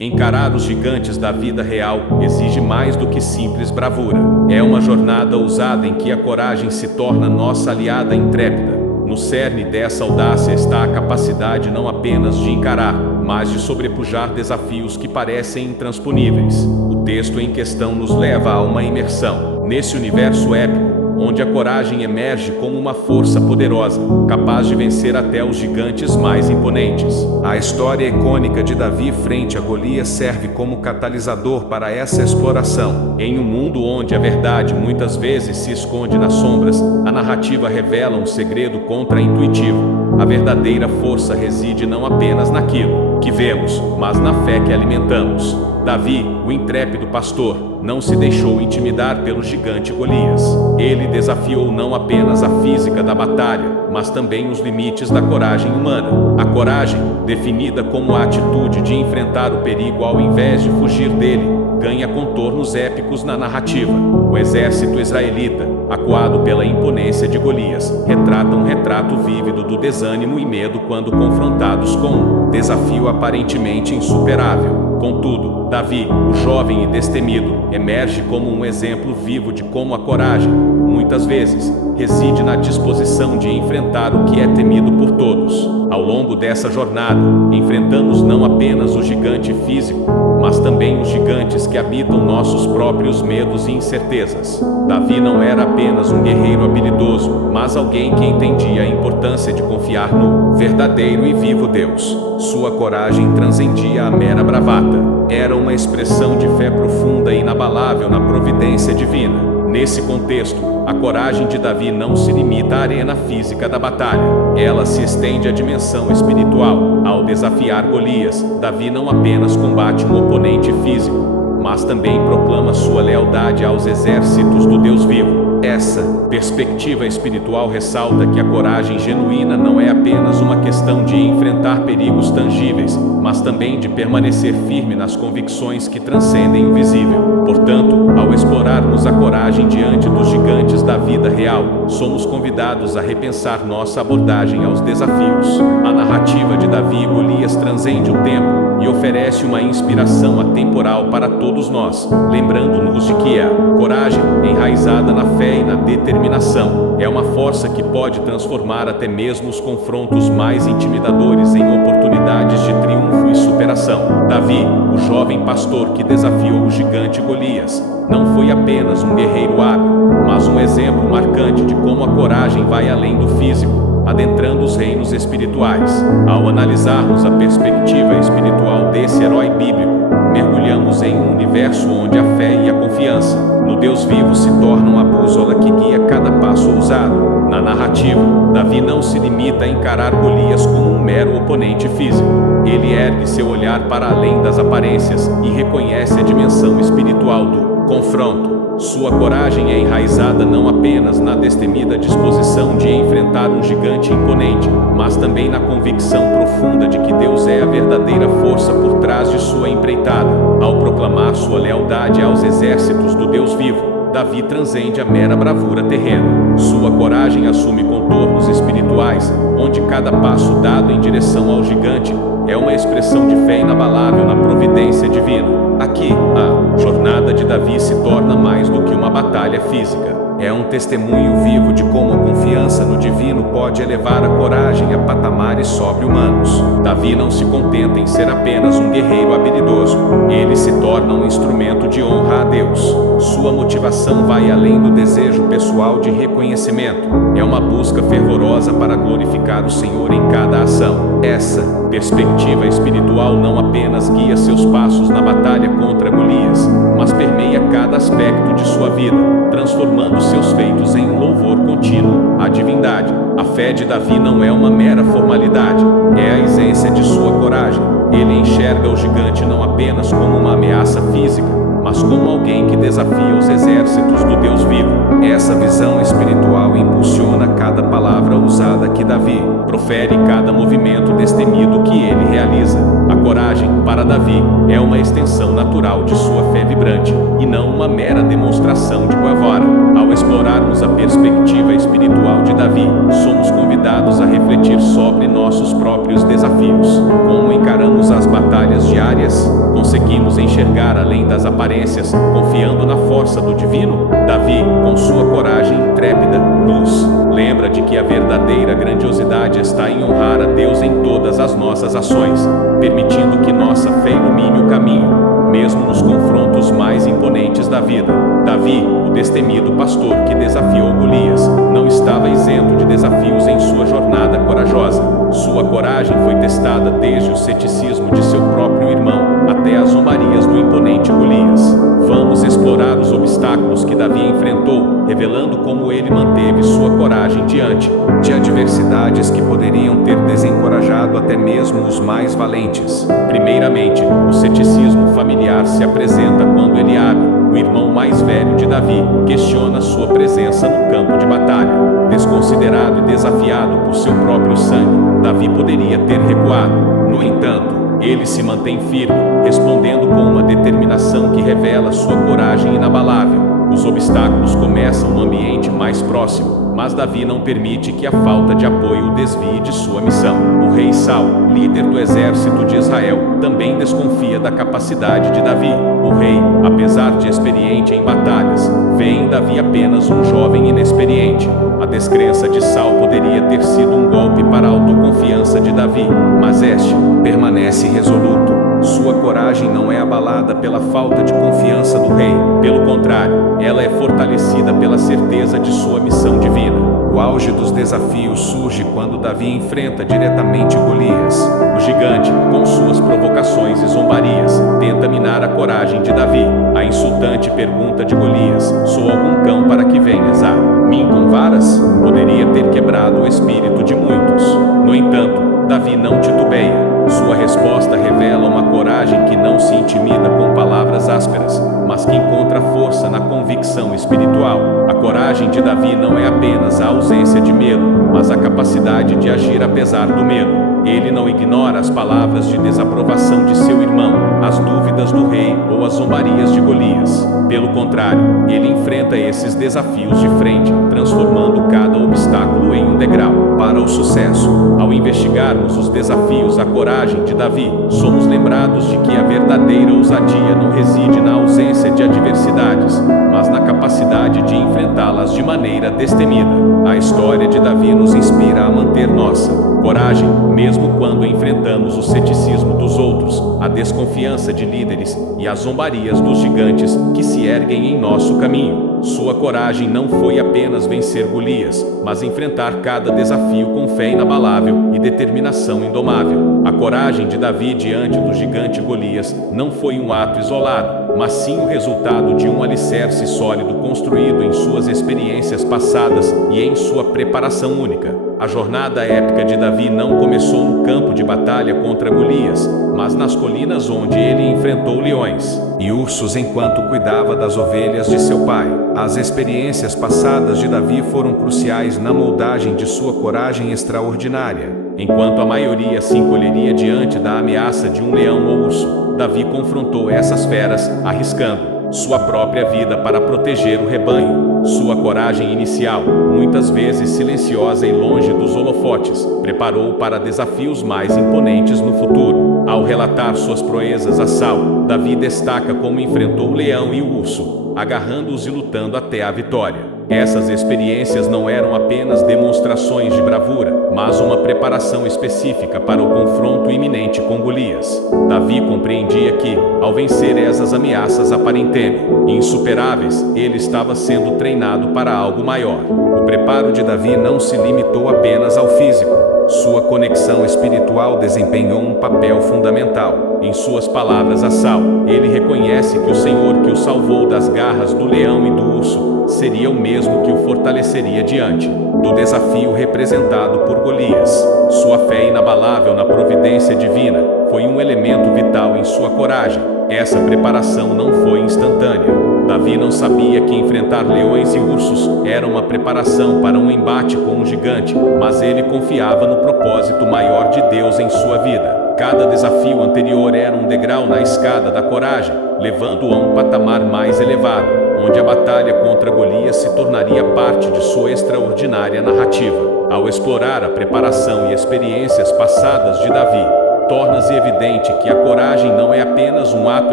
Encarar os gigantes da vida real exige mais do que simples bravura. É uma jornada ousada em que a coragem se torna nossa aliada intrépida. No cerne dessa audácia está a capacidade não apenas de encarar, mas de sobrepujar desafios que parecem intransponíveis. O texto em questão nos leva a uma imersão nesse universo épico, onde a coragem emerge como uma força poderosa, capaz de vencer até os gigantes mais imponentes. A história icônica de Davi frente a Golias serve como catalisador para essa exploração. Em um mundo onde a verdade muitas vezes se esconde nas sombras, a narrativa revela um segredo contra-intuitivo. A verdadeira força reside não apenas naquilo que vemos, mas na fé que alimentamos. Davi, o intrépido pastor, não se deixou intimidar pelo gigante Golias. Ele desafiou não apenas a física da batalha, mas também os limites da coragem humana. A coragem, definida como a atitude de enfrentar o perigo ao invés de fugir dele, ganha contornos épicos na narrativa. O exército israelita, acuado pela imponência de Golias, retrata um retrato vívido do desânimo e medo quando confrontados com um desafio aparentemente insuperável. Contudo, Davi, o jovem e destemido, emerge como um exemplo vivo de como a coragem, muitas vezes, reside na disposição de enfrentar o que é temido por todos. Ao longo dessa jornada, enfrentamos não apenas o gigante físico, mas também os gigantes que habitam nossos próprios medos e incertezas. Davi não era apenas um guerreiro habilidoso, mas alguém que entendia a importância de confiar no verdadeiro e vivo Deus. Sua coragem transcendia a mera bravata. Era uma expressão de fé profunda e inabalável na providência divina. Nesse contexto, a coragem de Davi não se limita à arena física da batalha. Ela se estende à dimensão espiritual. Ao desafiar Golias, Davi não apenas combate um oponente físico, mas também proclama sua lealdade aos exércitos do Deus vivo. Essa perspectiva espiritual ressalta que a coragem genuína não é apenas uma questão de enfrentar perigos tangíveis, mas também de permanecer firme nas convicções que transcendem o visível. Portanto, ao explorarmos a coragem diante dos gigantes da vida real, somos convidados a repensar nossa abordagem aos desafios. A narrativa de Davi e Golias transcende o tempo e oferece uma inspiração atemporal para todos nós, lembrando-nos de que a coragem, enraizada na fé e na determinação, é uma força que pode transformar até mesmo os confrontos mais intimidadores em oportunidades de triunfo e superação. Davi, o jovem pastor que desafiou o gigante Golias, não foi apenas um guerreiro hábil, mas um exemplo marcante de como a coragem vai além do físico, adentrando os reinos espirituais. Ao analisarmos a perspectiva espiritual desse herói bíblico, mergulhamos em um universo onde a fé e a confiança no Deus vivo se tornam a bússola que guia cada passo ousado. Na narrativa, Davi não se limita a encarar Golias como um mero oponente físico. Ele ergue seu olhar para além das aparências e reconhece a dimensão espiritual do confronto. Sua coragem é enraizada não apenas na destemida disposição de enfrentar um gigante imponente, mas também na convicção profunda de que Deus é a verdadeira força por trás de sua empreitada. Ao proclamar sua lealdade aos exércitos do Deus vivo, Davi transcende a mera bravura terrena. Sua coragem assume contornos espirituais, onde cada passo dado em direção ao gigante é uma expressão de fé inabalável na providência divina. Aqui, a jornada de Davi se torna mais do que uma batalha física. É um testemunho vivo de como a confiança no divino pode elevar a coragem a patamares sobre-humanos. Davi não se contenta em ser apenas um guerreiro habilidoso. Ele se torna um instrumento de honra a Deus. Sua motivação vai além do desejo pessoal de reconhecimento. É uma busca fervorosa para glorificar o Senhor em cada ação. Essa perspectiva espiritual não apenas guia seus passos na batalha contra Golias, mas permeia cada aspecto de sua vida, transformando seus feitos em um louvor contínuo à divindade. A fé de Davi não é uma mera formalidade, é a essência de sua coragem. Ele enxerga o gigante não apenas como uma ameaça física, mas como alguém que desafia os exércitos do Deus vivo. Essa visão espiritual impulsiona cada palavra usada que Davi profere e cada movimento destemido que ele realiza. A coragem, para Davi, é uma extensão natural de sua fé vibrante, e não uma mera demonstração de bravura. Ao Ao explorarmos a perspectiva espiritual de Davi, somos convidados a refletir sobre nossos próprios desafios. Como encaramos as batalhas diárias? Conseguimos enxergar além das aparências, confiando na força do divino? Davi, com sua coragem intrépida, nos lembra de que a verdadeira grandiosidade está em honrar a Deus em todas as nossas ações, permitindo que nossa fé ilumine o caminho, mesmo nos confrontos mais imponentes da vida. Davi, o destemido pastor que desafiou Golias, não estava isento de desafios em sua jornada corajosa. Sua coragem foi testada desde o ceticismo de seu próprio irmão até as zombarias do imponente Golias. Vamos explorar os obstáculos que Davi enfrentou, revelando como ele manteve sua coragem diante de adversidades que poderiam ter desencorajado até mesmo os mais valentes. Primeiramente, o ceticismo familiar se apresenta quando Eliabe, o irmão mais velho de Davi, questiona sua presença no campo de batalha. Desconsiderado e desafiado por seu próprio sangue, Davi poderia ter recuado. No entanto, ele se mantém firme, respondendo com uma determinação que revela sua coragem inabalável. Os obstáculos começam no ambiente mais próximo, mas Davi não permite que a falta de apoio o desvie de sua missão. O rei Saul, líder do exército de Israel, também desconfia da capacidade de Davi. O rei, apesar de experiente em batalhas, vê em Davi apenas um jovem inexperiente. A descrença de Saul poderia ter sido um golpe para a autoconfiança de Davi, mas este permanece resoluto. Sua coragem não é abalada pela falta de confiança do rei. Pelo contrário, ela é fortalecida pela certeza de sua missão divina. O auge dos desafios surge quando Davi enfrenta diretamente Golias. O gigante, com suas provocações e zombarias, tenta minar a coragem de Davi. A insultante pergunta de Golias: "Sou algum cão para que venhas a mim com varas?" Poderia ter quebrado o espírito de muitos. No entanto, Davi não titubeia. Sua resposta revela uma coragem que não se intimida com palavras ásperas, mas que encontra força na convicção espiritual. A coragem de Davi não é apenas a ausência de medo, mas a capacidade de agir apesar do medo. Ele não ignora as palavras de desaprovação de seu irmão, as dúvidas do rei ou as zombarias de Golias. Pelo contrário, ele enfrenta esses desafios de frente, transformando cada obstáculo em um degrau para o sucesso. Ao investigarmos os desafios à coragem de Davi, somos lembrados de que a verdadeira ousadia não reside na ausência de adversidades, mas na capacidade de enfrentá-las de maneira destemida. A história de Davi nos inspira a manter nossa coragem, mesmo quando enfrentamos o ceticismo dos outros, a desconfiança de líderes e as zombarias dos gigantes que se erguem em nosso caminho. Sua coragem não foi apenas vencer Golias, mas enfrentar cada desafio com fé inabalável e determinação indomável. A coragem de Davi diante do gigante Golias não foi um ato isolado, mas sim o resultado de um alicerce sólido construído em suas experiências passadas e em sua preparação única. A jornada épica de Davi não começou no campo de batalha contra Golias, mas nas colinas onde ele enfrentou leões e ursos enquanto cuidava das ovelhas de seu pai. As experiências passadas de Davi foram cruciais na moldagem de sua coragem extraordinária. Enquanto a maioria se encolheria diante da ameaça de um leão ou urso, Davi confrontou essas feras, arriscando sua própria vida para proteger o rebanho. Sua coragem inicial, muitas vezes silenciosa e longe dos holofotes, preparou-o para desafios mais imponentes no futuro. Ao relatar suas proezas a Saul, Davi destaca como enfrentou o leão e o urso, agarrando-os e lutando até a vitória. Essas experiências não eram apenas demonstrações de bravura, mas uma preparação específica para o confronto iminente com Golias. Davi compreendia que, ao vencer essas ameaças aparentemente insuperáveis, ele estava sendo treinado para algo maior. O preparo de Davi não se limitou apenas ao físico. Sua conexão espiritual desempenhou um papel fundamental. Em suas palavras a Saul, ele reconhece que o Senhor que o salvou das garras do leão e do urso seria o mesmo que o fortaleceria diante do desafio representado por Golias. Sua fé inabalável na providência divina foi um elemento vital em sua coragem. Essa preparação não foi instantânea. Davi não sabia que enfrentar leões e ursos era uma preparação para um embate com um gigante, mas ele confiava no propósito maior de Deus em sua vida. Cada desafio anterior era um degrau na escada da coragem, levando-o a um patamar mais elevado, onde a batalha contra Golias se tornaria parte de sua extraordinária narrativa. Ao explorar a preparação e experiências passadas de Davi, torna-se evidente que a coragem não é apenas um ato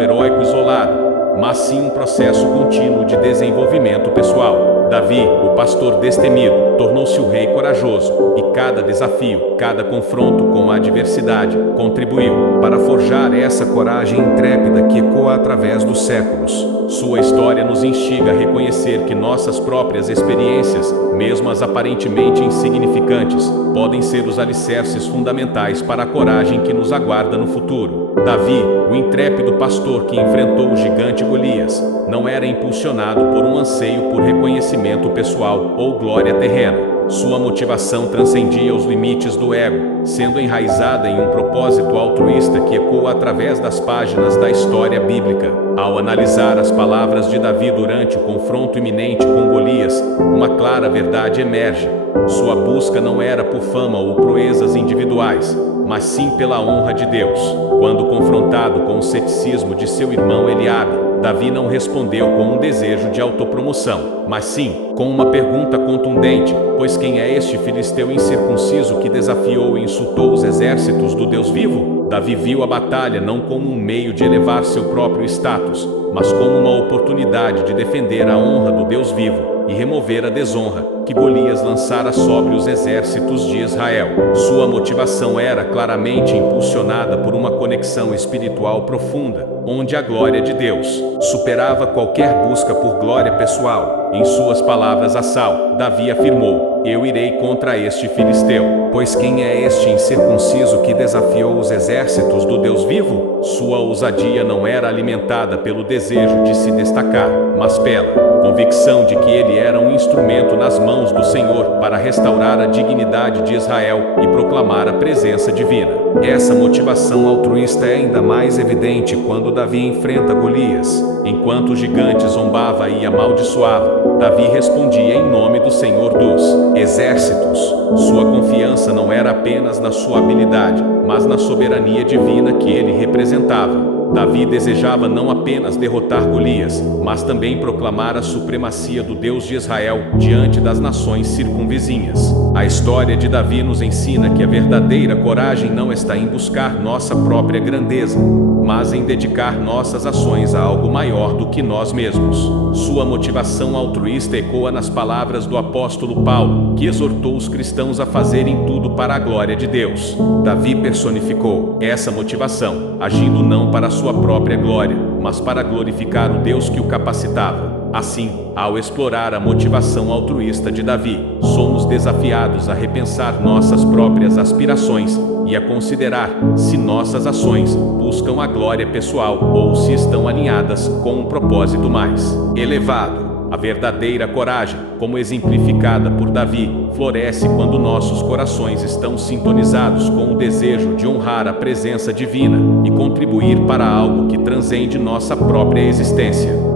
heróico isolado, mas sim um processo contínuo de desenvolvimento pessoal. Davi, o pastor destemido, tornou-se o rei corajoso, e cada desafio, cada confronto com a adversidade, contribuiu para forjar essa coragem intrépida que ecoa através dos séculos. Sua história nos instiga a reconhecer que nossas próprias experiências, mesmo as aparentemente insignificantes, podem ser os alicerces fundamentais para a coragem que nos aguarda no futuro. Davi, o intrépido pastor que enfrentou o gigante Golias, não era impulsionado por um anseio por reconhecimento pessoal ou glória terrena. Sua motivação transcendia os limites do ego, sendo enraizada em um propósito altruísta que ecoa através das páginas da história bíblica. Ao analisar as palavras de Davi durante o confronto iminente com Golias, uma clara verdade emerge. Sua busca não era por fama ou proezas individuais, mas sim pela honra de Deus. Quando confrontado com o ceticismo de seu irmão Eliabe, Davi não respondeu com um desejo de autopromoção, mas sim com uma pergunta contundente: pois quem é este filisteu incircunciso que desafiou e insultou os exércitos do Deus vivo? Davi viu a batalha não como um meio de elevar seu próprio status, mas como uma oportunidade de defender a honra do Deus vivo e remover a desonra que Golias lançara sobre os exércitos de Israel. Sua motivação era claramente impulsionada por uma conexão espiritual profunda, onde a glória de Deus superava qualquer busca por glória pessoal. Em suas palavras a Saul, Davi afirmou: eu irei contra este filisteu, pois quem é este incircunciso que desafiou os exércitos do Deus vivo? Sua ousadia não era alimentada pelo desejo de se destacar, mas pela convicção de que ele era um instrumento nas mãos do Senhor para restaurar a dignidade de Israel e proclamar a presença divina. Essa motivação altruísta é ainda mais evidente quando Davi enfrenta Golias. Enquanto o gigante zombava e amaldiçoava, Davi respondia em nome do Senhor dos exércitos. Sua confiança não era apenas na sua habilidade, mas na soberania divina que ele representava. Davi desejava não apenas derrotar Golias, mas também proclamar a supremacia do Deus de Israel diante das nações circunvizinhas. A história de Davi nos ensina que a verdadeira coragem não está em buscar nossa própria grandeza, mas em dedicar nossas ações a algo maior do que nós mesmos. Sua motivação altruísta ecoa nas palavras do apóstolo Paulo, que exortou os cristãos a fazerem tudo para a glória de Deus. Davi personificou essa motivação, agindo não para sua própria glória, mas para glorificar o Deus que o capacitava. Assim, ao explorar a motivação altruísta de Davi, somos desafiados a repensar nossas próprias aspirações e a considerar se nossas ações buscam a glória pessoal ou se estão alinhadas com um propósito mais elevado. A verdadeira coragem, como exemplificada por Davi, floresce quando nossos corações estão sintonizados com o desejo de honrar a presença divina e contribuir para algo que transcende nossa própria existência.